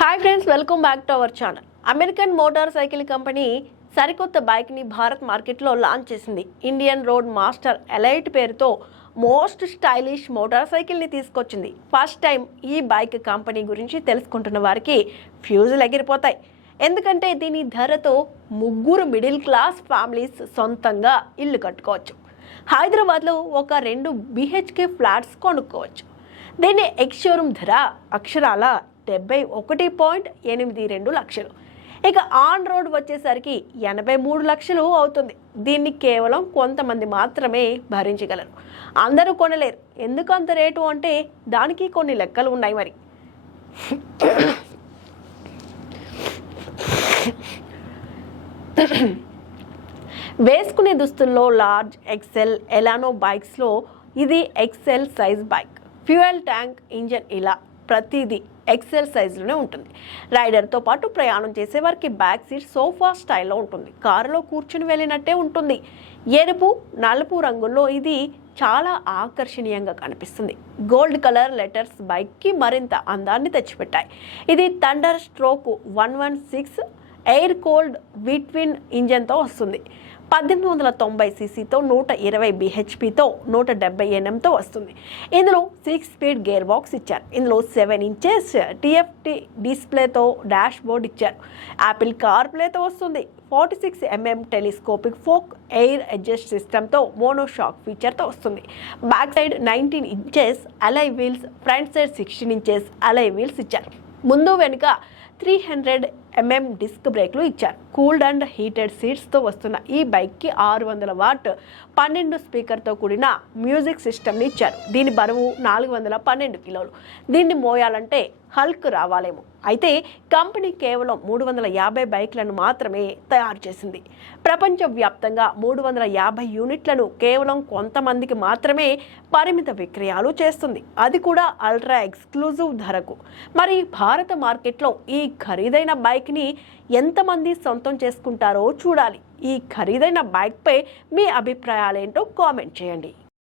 Hi friends welcome back to our channel American motorcycle company సరికొత్త బైక్ని భారత్ మార్కెట్లో launch చేసింది. ఇండియన్ రోడ్ మాస్టర్ ఎలైట్ పేరుతో మోస్ట్ స్టైలిష్ మోటార్ సైకిల్ని తీసుకొచ్చింది. ఫస్ట్ టైం ఈ బైక్ కంపెనీ గురించి తెలుసుకుంటున్న వారికి ఫ్యూజులు ఎగిరిపోతాయి. ఎందుకంటే దీని ధరతో ముగ్గురు మిడిల్ క్లాస్ ఫ్యామిలీస్ సొంతంగా ఇల్లు కట్టుకోవచ్చు. హైదరాబాద్లో ఒక రెండు బిహెచ్కే ఫ్లాట్స్ కొనుక్కోవచ్చు. దీని ఎక్స్ షోరూమ్ ధర అక్షరాల డెబ్బై ఒకటి పాయింట్ ఎనిమిది రెండు లక్షలు. ఇక ఆన్ రోడ్ వచ్చేసరికి ఎనభై మూడు లక్షలు అవుతుంది. దీన్ని కేవలం కొంతమంది మాత్రమే భరించగలరు. అందరూ కొనలేరు. ఎందుకు అంత రేటు అంటే దానికి కొన్ని లెక్కలు ఉన్నాయి మరి. వేసుకునే దుస్తుల్లో లార్జ్ ఎక్సెల్ ఎలానో బైక్స్లో ఇది XL size bike. Fuel tank engine ఇలా ప్రతిదీ ఎక్సెల్ సైజులోనే ఉంటుంది. రైడర్తో పాటు ప్రయాణం చేసే వారికి బ్యాక్ సీట్ సోఫా స్టైల్లో ఉంటుంది. కారులో కూర్చుని వెళ్ళినట్టే ఉంటుంది. ఎరుపు నలుపు రంగుల్లో ఇది చాలా ఆకర్షణీయంగా కనిపిస్తుంది. గోల్డ్ కలర్ లెటర్స్ బైక్కి మరింత అందాన్ని తెచ్చిపెట్టాయి. ఇది Thunderstroke one one six air cooled V twin ఇంజన్తో వస్తుంది. పద్దెనిమిది వందల తొంభై సీసీతో నూట ఇరవై బిహెచ్పితో నూట డెబ్బై ఎన్ఎంతో వస్తుంది. ఇందులో సిక్స్ స్పీడ్ గేర్ బాక్స్ ఇచ్చారు. ఇందులో సెవెన్ ఇంచెస్ టీఎఫ్టీ డిస్ప్లేతో డాష్ బోర్డ్ ఇచ్చారు. యాపిల్ కార్ ప్లేతో వస్తుంది. Forty six mm telescopic fork air adjust సిస్టమ్తో మోనోషాక్ ఫీచర్తో వస్తుంది. Back side nineteen inches alloy wheels front side sixteen inches alloy wheels ఇచ్చారు. ముందు వెనుక త్రీ హండ్రెడ్ ఎంఎం డిస్క్ బ్రేక్లు ఇచ్చారు. కూల్డ్ అండ్ హీటెడ్ సీట్స్తో వస్తున్న ఈ బైక్కి ఆరు వందల వాట్ పన్నెండు స్పీకర్తో కూడిన మ్యూజిక్ సిస్టమ్ని ఇచ్చారు. దీని బరువు నాలుగు వందల పన్నెండు కిలోలు. దీన్ని మోయాలంటే హల్క్ రావాలేమో. అయితే కంపెనీ కేవలం మూడు వందల యాభై బైక్లను మాత్రమే తయారు చేసింది. ప్రపంచవ్యాప్తంగా మూడు వందల యాభై యూనిట్లను కేవలం కొంతమందికి మాత్రమే పరిమిత విక్రయాలు చేస్తుంది. అది కూడా అల్ట్రా ఎక్స్క్లూజివ్ ధరకు. మరి భారత మార్కెట్లో ఈ ఖరీదైన బైక్ని ఎంతమంది సొంతం చేసుకుంటారో చూడాలి. ఈ ఖరీదైన బైక్పై మీ అభిప్రాయాలేంటో కామెంట్ చేయండి.